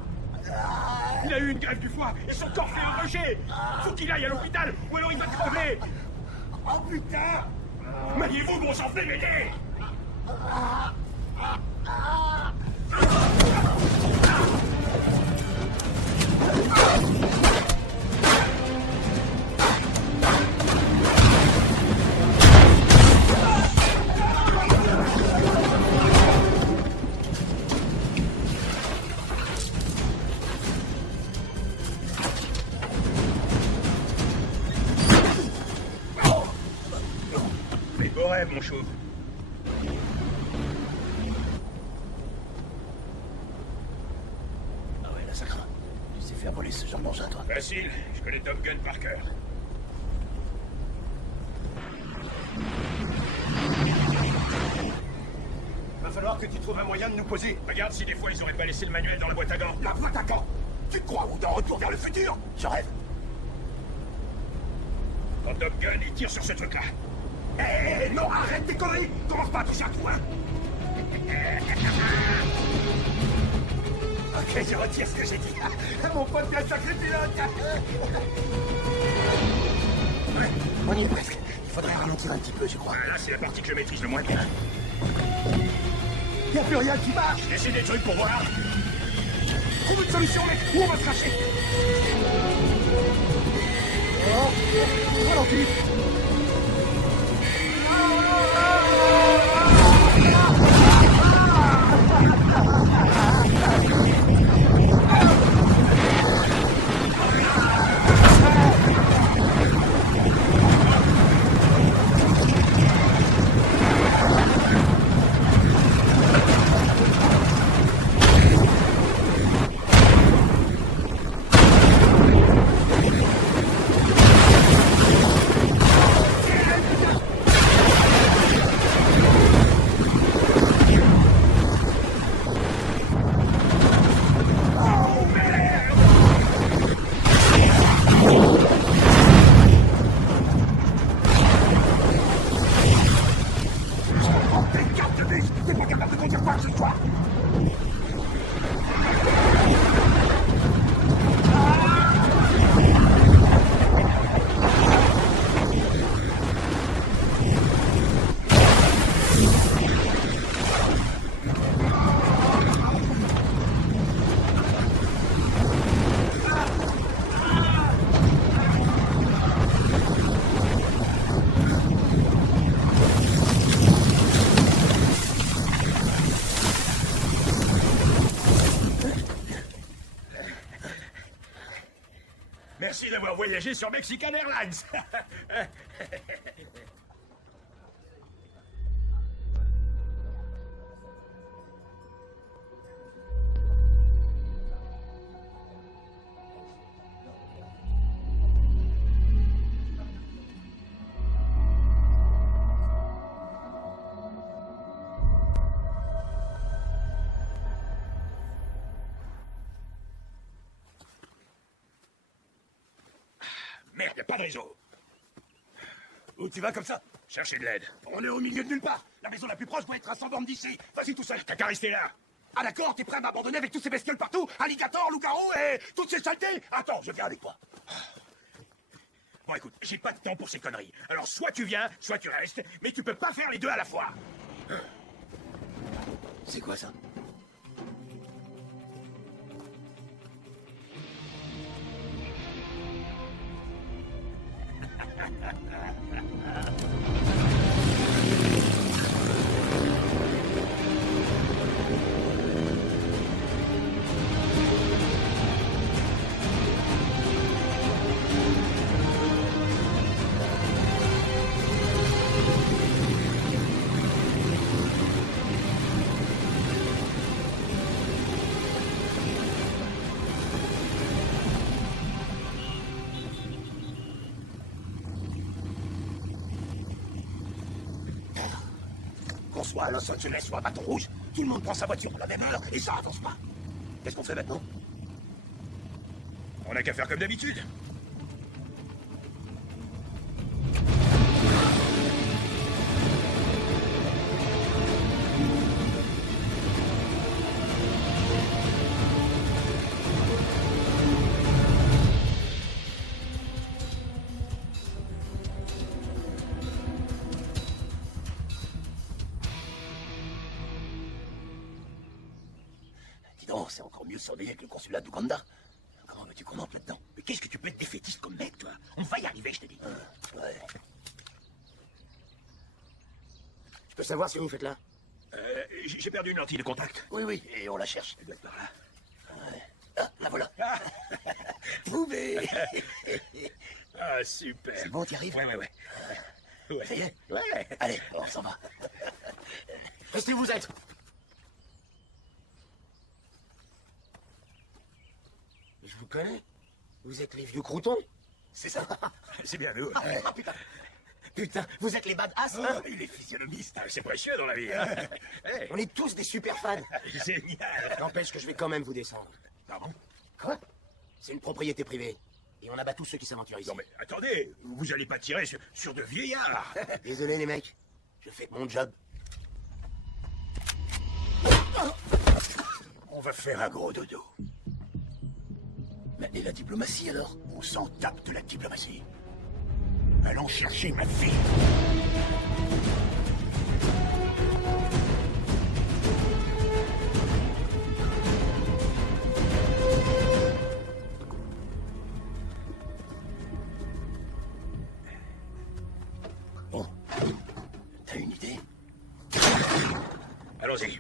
Il a eu une grève du foie, ils sont encore fait enroger! Faut qu'il aille à l'hôpital, ou alors il va crever! Oh putain. Maniez-vous, gros sang, venez m'aider! Mais beau rêve, mon chauve. Ah ouais, là, ça craint. Tu sais faire voler ce genre d'engin, toi? Facile, je connais Top Gun par cœur. falloir que tu trouves un moyen de nous poser. Regarde si des fois ils auraient pas laissé le manuel dans la boîte à gants. La boîte à gants. Tu te crois où, dans Retour vers le futur? Je rêve. Quand Top Gun, il tire sur ce truc-là. Hé, non, arrête tes conneries. Commence pas à toucher à tout, hein. Ok, je retire ce que j'ai dit. Mon pote, bien sacré pilote. Ouais, on y est presque. Il faudrait ralentir un petit peu, je crois. Là, c'est la partie que je maîtrise le moins bien. Y a plus rien qui marche. J'essaie des trucs pour voir. Trouve une solution, mec. Où on va se cacher? Oh, ralentis. T'es pas capable de conduire quoi que ce soit. Merci d'avoir voyagé sur Mexican Airlines. Merde, y a pas de réseau. Où tu vas comme ça? Chercher de l'aide. On est au milieu de nulle part. La maison la plus proche doit être à 100 bornes d'ici. Vas-y tout seul. T'as qu'à rester là. Ah d'accord, t'es prêt à m'abandonner avec tous ces bestioles partout? Alligators, loups-garous et toutes ces saletés? Attends, je viens avec toi. Bon, écoute, j'ai pas de temps pour ces conneries. Alors, soit tu viens, soit tu restes, mais tu peux pas faire les deux à la fois. C'est quoi ça? Qu'on soit à Los Angeles ou à Bâton Rouge, tout le monde prend sa voiture à la même heure et ça avance pas. Qu'est-ce qu'on fait maintenant? On n'a qu'à faire comme d'habitude. Dis donc, c'est encore mieux surveillé que le consulat d'Ouganda. Comment veux-tu qu'on entre là-dedans? Mais qu'est-ce que tu peux être défaitiste comme mec, toi? On va y arriver, je te dis. Ouais. Je peux savoir ce que vous faites là? J'ai perdu une lentille de contact. Oui, oui, et on la cherche. Elle doit être par là. Ouais. Ah, la voilà. Trouvé. Ah, super. C'est bon, t'y arrives? Ouais. Ouais. Ça y est? Ouais. Allez, on s'en va. Restez où vous êtes. Je vous connais. Vous êtes les vieux croutons. C'est ça. C'est bien nous. Ah, putain. Putain, vous êtes les badass, hein? Il est physionomiste, c'est précieux dans la vie. Hein. Hey. On est tous des super fans. Génial. N'empêche que je vais quand même vous descendre. Pardon? Quoi? C'est une propriété privée. Et on abat tous ceux qui s'aventurent ici. Non mais attendez, vous allez pas tirer sur de vieillards. Désolé les mecs, je fais mon job. On va faire un gros dodo. Et la diplomatie alors? On s'en tape de la diplomatie. Allons chercher ma fille. Bon, t'as une idée? Allons-y.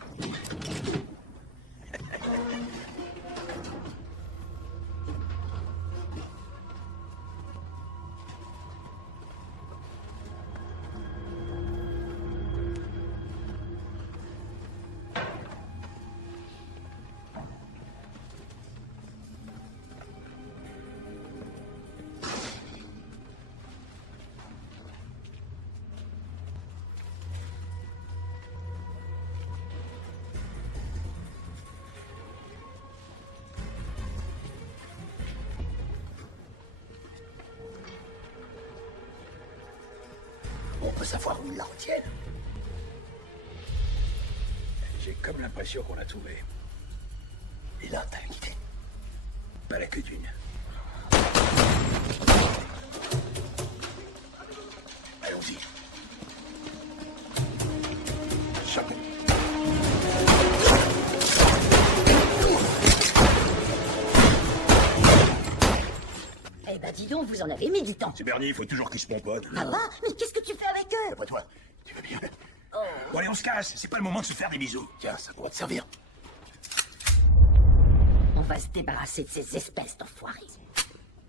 On peut savoir où ils la retiennent. J'ai comme l'impression qu'on l'a trouvé. Et là, t'as une idée? Pas la queue d'une. Allons-y. Chacun. Eh ben dis donc, vous en avez mis du temps. C'est Bernier, il faut toujours qu'il se pomponne. Ah va? Mais qu'est-ce que tu fais avec eux? Après toi, tu veux bien? Bon allez, on se casse, c'est pas le moment de se faire des bisous. Tiens, ça pourra te servir. On va se débarrasser de ces espèces d'enfoirés.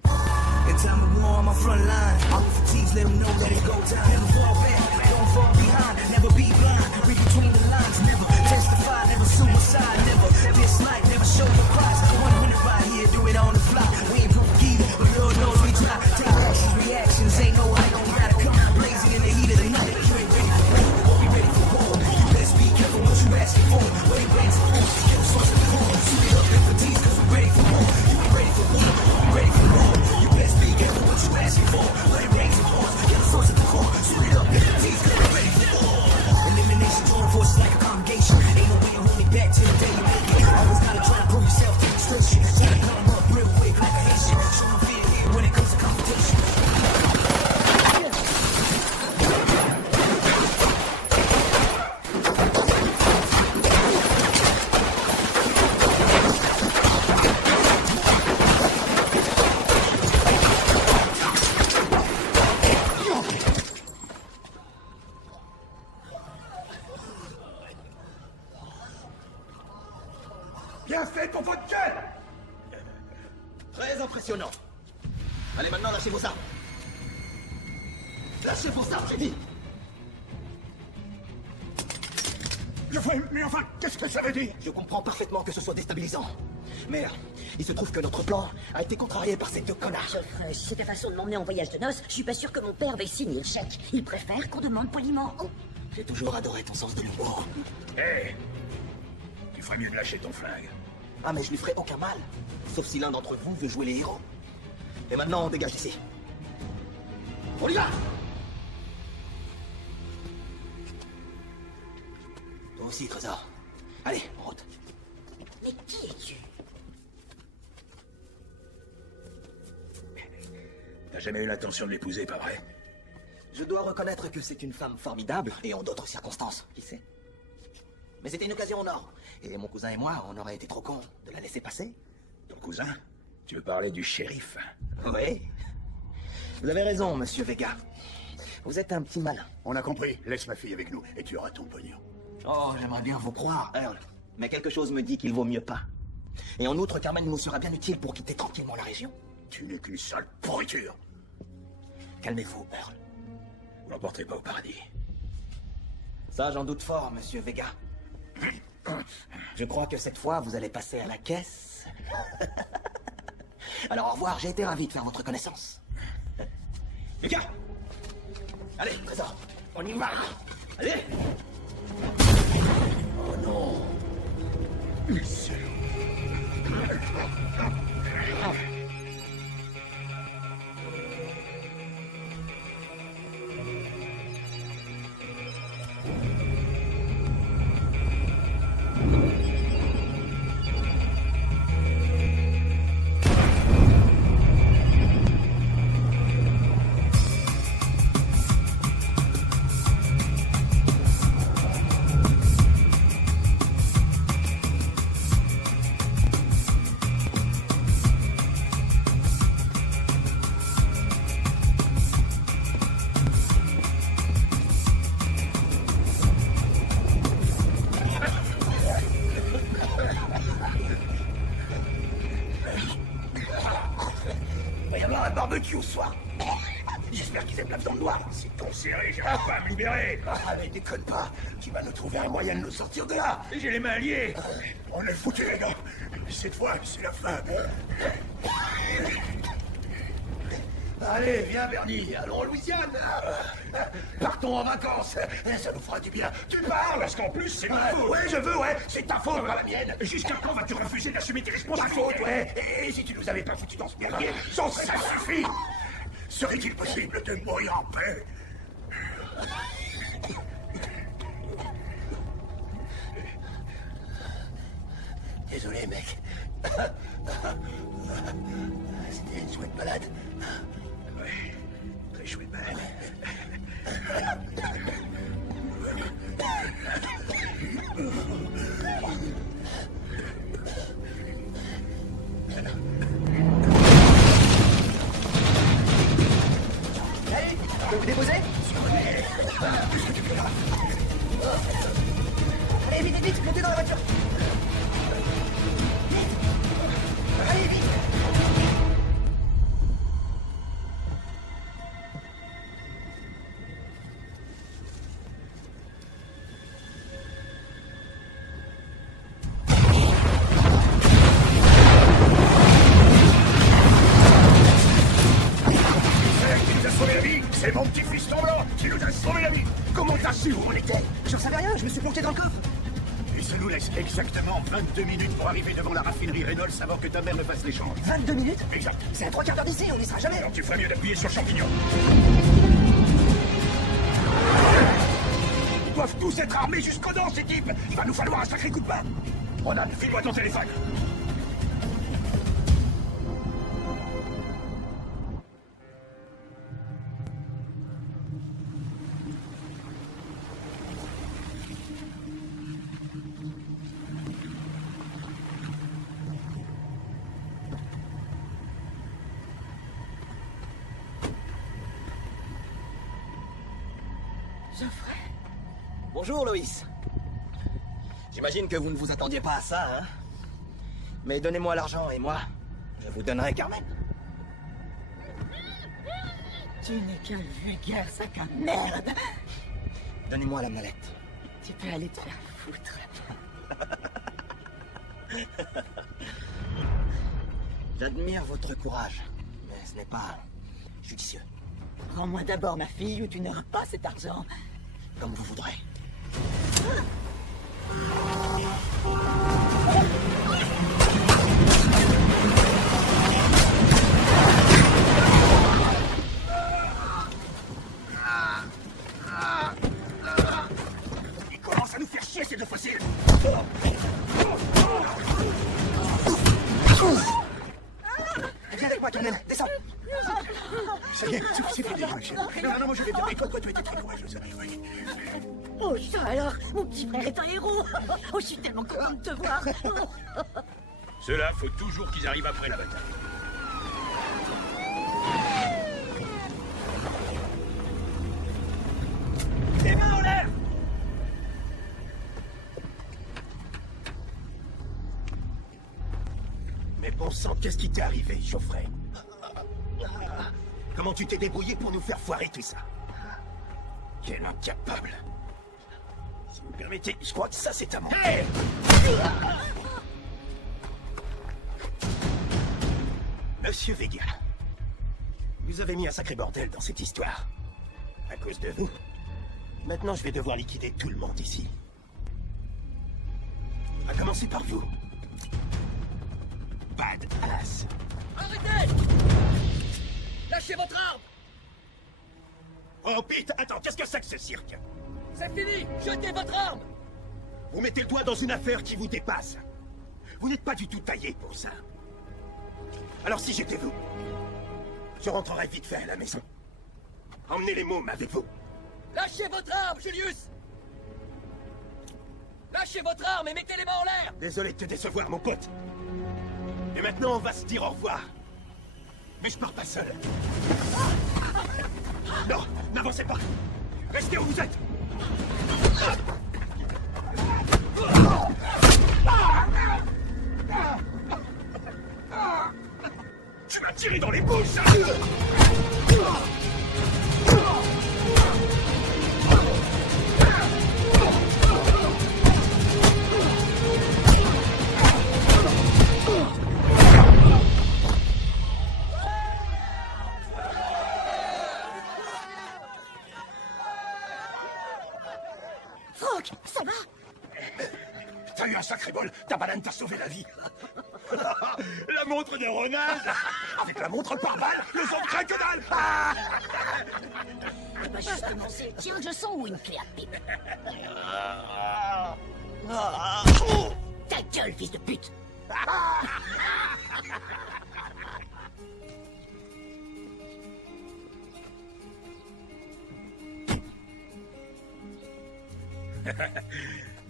In time of war on my front line, all the fatigues let them know that it go down. Never fall back, don't fall behind, never be blind. Read between the lines, never testify, never suicide, never dislike, never show the price. 100 right here, do it on the fly. We ain't proof either, but Lord knows we try. Actions, reactions, ain't no hype, don't gotta come out blazing in the heat of the night. You ain't ready for war, but we ready for war. You best be careful what you asking for. What ain't ready for war, kill source of the core. Suit it up in fatigues, cause we ready for war. You ain't ready for war, we ready for war. You best be careful what you asking for. What ain't ready for war, kill the source of the core. Suit it up in fatigues, cause we ready for war. Elimination, join forces like a congregation. Ain't no way to hold me back till the day you make it. Always gotta try to prove yourself to the station. Try to climb up real quick like a Haitian. Show no fear here when it comes to competition. Bien fait pour votre gueule! Très impressionnant. Allez, maintenant, lâchez vos armes. Lâchez vos armes, j'ai dit. Mais enfin, qu'est-ce que ça veut dire? Je comprends parfaitement que ce soit déstabilisant. Mais il se trouve que notre plan a été contrarié par ces deux connards. Geoffrey, c'est ta façon de m'emmener en voyage de noces. Je suis pas sûr que mon père veuille signer le chèque. Il préfère qu'on demande poliment. Oh. J'ai toujours adoré ton sens de l'humour. Hé! Tu ferais mieux de lâcher ton flingue. Ah, mais je lui ferai aucun mal. Sauf si l'un d'entre vous veut jouer les héros. Et maintenant, on dégage d'ici. On y va! Toi aussi, Trésor. Allez, en route. Mais qui es-tu? T'as jamais eu l'intention de l'épouser, pas vrai? Je dois reconnaître que c'est une femme formidable, et en d'autres circonstances, qui sait. Mais c'était une occasion en or. Et mon cousin et moi, on aurait été trop cons de la laisser passer. Ton cousin? Tu veux parler du shérif? Oui. Vous avez raison, monsieur Vega. Vous êtes un petit malin. On a compris. Laisse ma fille avec nous, et tu auras ton pognon. Oh, j'aimerais bien vous croire, Earl. Mais quelque chose me dit qu'il vaut mieux pas. Et en outre, Carmen nous sera bien utile pour quitter tranquillement la région. Tu n'es qu'une sale pourriture. Calmez-vous, Earl. Vous l'emporterez pas au paradis. Ça, j'en doute fort, monsieur Vega. Je crois que cette fois, vous allez passer à la caisse. Alors, au revoir, j'ai été ravi de faire votre connaissance. Vega! Allez, Trésor, on y va. Allez. Oh non. Monsieur. Il va y avoir un barbecue ce soir. J'espère qu'ils aiment la viande noire. C'est ton serré, j'arrive pas à me libérer. Ah, mais déconne pas. Tu vas nous trouver un moyen de nous sortir de là. J'ai les mains liées. On est foutus, les gars. Cette fois, c'est la fin. Allez, viens, Bernie. Allons en Louisiane. Partons en vacances. Ça nous fera du bien. Tu parles. Parce qu'en plus, c'est ma faute. Ouais, je veux, ouais. C'est ta faute, pas la mienne. Jusqu'à quand vas-tu refuser d'assumer tes Ta responsabilités? faute, ouais. Et si tu nous avais pas foutu dans ce merdier, ça suffit. Serait-il possible de mourir en paix? Désolé, mec. C'était une chouette balade. Ouais, très chouette balade. Allez, je peux vous déposer? Allez, vite, vite, montez dans la voiture. Allez, vite. Qui nous a sauvé la vie? C'est mon petit fiston blanc qui nous a sauvé la vie. Comment t'as su où on était? J'en savais rien, je me suis planté dans le coffre. Et ça nous laisse exactement 22 minutes pour arriver devant la raffinerie Reynolds avant que ta mère ne fasse l'échange. 22 minutes? Exact. C'est à 3 quarts d'heure d'ici, on n'y sera jamais. Alors tu ferais mieux d'appuyer sur le champignon. Ils doivent tous être armés jusqu'aux dents, ces types. Il va nous falloir un sacré coup de main. Ronan, file-moi ton téléphone. Geoffrey. Bonjour, Loïs. J'imagine que vous ne vous attendiez pas à ça, hein? Mais donnez-moi l'argent et moi, je vous donnerai Carmen. Tu n'es qu'un vulgaire sac à merde. Donnez-moi la mallette. Tu peux aller te faire foutre. J'admire votre courage, mais ce n'est pas judicieux. Rends-moi d'abord ma fille ou tu n'auras pas cet argent. Comme vous voudrez. Ils commencent à nous faire chier, ces deux fossiles. Viens avec moi, Carmen, descends. Ça y est, c'est fini, Michel. Non, moi je vais bien. Écoute-moi, tu étais très courageuse. Oui. Oh, ça alors, mon petit frère est un héros. Oh, je suis tellement contente de te voir. Ceux-là, faut toujours qu'ils arrivent après la bataille. Les mains en l'air. Mais bon sang, qu'est-ce qui t'est arrivé, Geoffrey? Comment tu t'es débrouillé pour nous faire foirer tout ça? Quel incapable. Si vous me permettez, je crois que ça c'est à moi. Hey! Monsieur Vega, vous avez mis un sacré bordel dans cette histoire. À cause de vous. Maintenant, je vais devoir liquider tout le monde ici. À commencer par vous. Badass. Arrêtez! Lâchez votre arme! Oh, Pete, attends, qu'est-ce que c'est que ce cirque? C'est fini! Jetez votre arme! Vous mettez le doigt dans une affaire qui vous dépasse. Vous n'êtes pas du tout taillé pour ça. Alors si j'étais vous, je rentrerais vite fait à la maison. Emmenez les mômes avec vous. Lâchez votre arme, Julius! Lâchez votre arme et mettez les mains en l'air! Désolé de te décevoir, mon pote. Et maintenant, on va se dire au revoir. Mais je pars pas seul. Non, n'avancez pas. Restez où vous êtes. Tu m'as tiré dans les bouches! Franck, ça va? T'as eu un sacré bol, ta banane t'a sauvé la vie. La montre de Ronald. Avec la montre par balle, le sang craint que dalle. Eh ben justement, c'est le tien que je sens ou une clé à pipe? Ta gueule, fils de pute!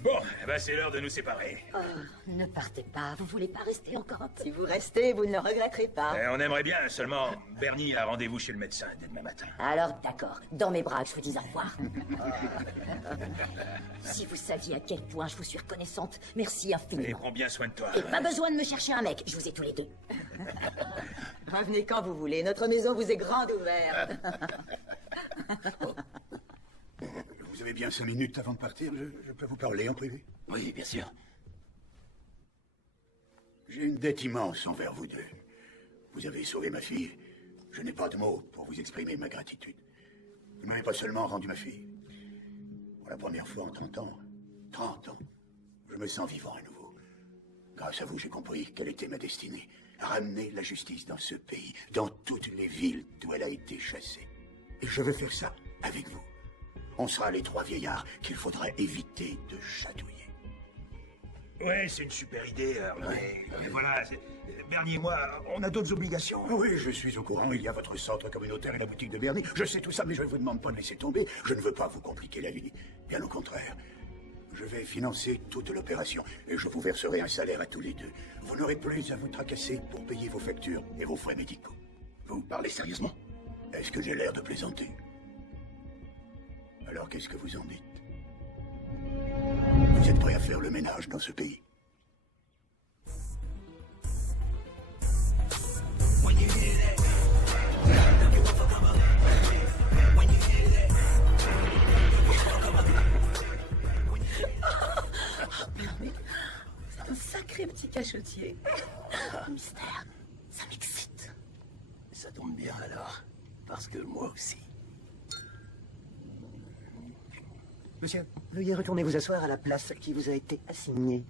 Bon, bah c'est l'heure de nous séparer. Oh, ne partez pas, vous voulez pas rester encore un peu? Si vous restez, vous ne le regretterez pas. On aimerait bien, seulement Bernie a rendez-vous chez le médecin dès demain matin. Alors d'accord, dans mes bras que je vous dise au revoir. Si vous saviez à quel point je vous suis reconnaissante, merci Et infiniment. prends bien soin de toi. Et pas besoin de me chercher un mec, je vous ai tous les deux. Revenez quand vous voulez, notre maison vous est grande ouverte. Vous avez bien 5 minutes avant de partir, je peux vous parler en privé? Oui, bien sûr. J'ai une dette immense envers vous deux. Vous avez sauvé ma fille. Je n'ai pas de mots pour vous exprimer ma gratitude. Vous ne m'avez pas seulement rendu ma fille. Pour la première fois en 30 ans, je me sens vivant à nouveau. Grâce à vous, j'ai compris quelle était ma destinée. Ramener la justice dans ce pays, dans toutes les villes d'où elle a été chassée. Et je veux faire ça avec vous. On sera les 3 vieillards qu'il faudra éviter de chatouiller. Ouais, c'est une super idée, mais voilà, Bernie et moi, on a d'autres obligations. Oui, je suis au courant, il y a votre centre communautaire et la boutique de Bernie. Je sais tout ça, mais je ne vous demande pas de laisser tomber. Je ne veux pas vous compliquer la vie. Bien au contraire. Je vais financer toute l'opération et je vous verserai un salaire à tous les deux. Vous n'aurez plus à vous tracasser pour payer vos factures et vos frais médicaux. Vous parlez sérieusement? Est-ce que j'ai l'air de plaisanter? Alors qu'est-ce que vous en dites? Vous êtes prêt à faire le ménage dans ce pays? C'est un sacré petit cachotier. Mystère, ça m'excite. Ça tombe bien alors, parce que moi aussi. Monsieur, veuillez retourner vous asseoir à la place qui vous a été assignée.